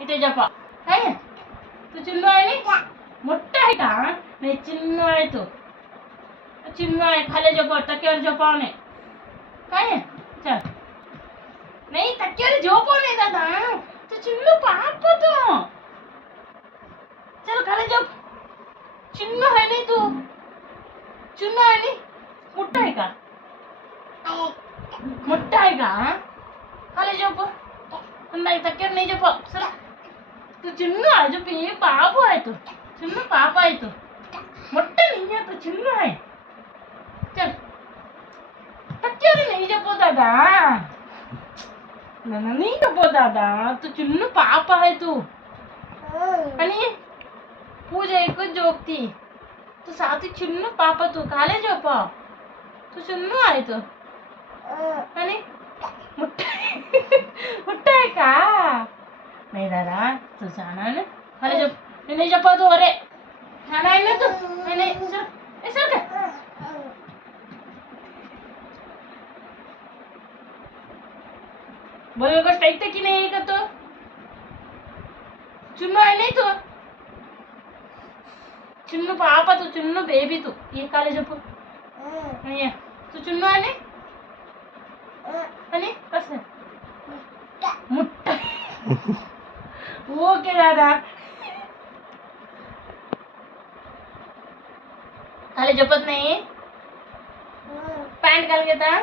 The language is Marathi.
इथे जपा काय तू चिन्नू आहे नी मोठा आहे का नाही चिन्नू आहे तो चिन्नू आहे खाली झोपव तक्यावर झोपाव नाही काय चल नाही तक्यावर झोपव नाही दादा तो चिन्नू पाप तो चल खाली झोप चिन्नू आहे नाही तू चिन्नू आहे नी मोठा आहे का मोठा आहे का खाली झोप नाही तक्यावर नाही झोपव चला तू चिन्नू आहे जो ये पाप आहे तो चिन्नू पाप आहे तो मोठा नहीं है तो चिन्नू है चल तक्यावर नहीं जपो दादा नहीं जपो दादा तू चिन्नू पाप आहे तू आणि पूजा एकच जोगती तू साथी चिन्नू पाप तू काले झोपा तू चिन्नू आहे तो आणि मोठा आहे का नहीं दादा तू जाना ना खाली झोप नहीं झोपा तू अरे खाना है ना तू नहीं सर सर का बोलो गोष्ट ऐकते की नाही ऐकत तो चिन्नू आहे नाही तो चिन्नू पापा तू चिन्नू बेबी तू ये काले झोप नाही तू चिन्नू आहे नाही आणि कसं मुट्टा ओके दादा खाली झोपत नाही पॅन्ट घाल घेता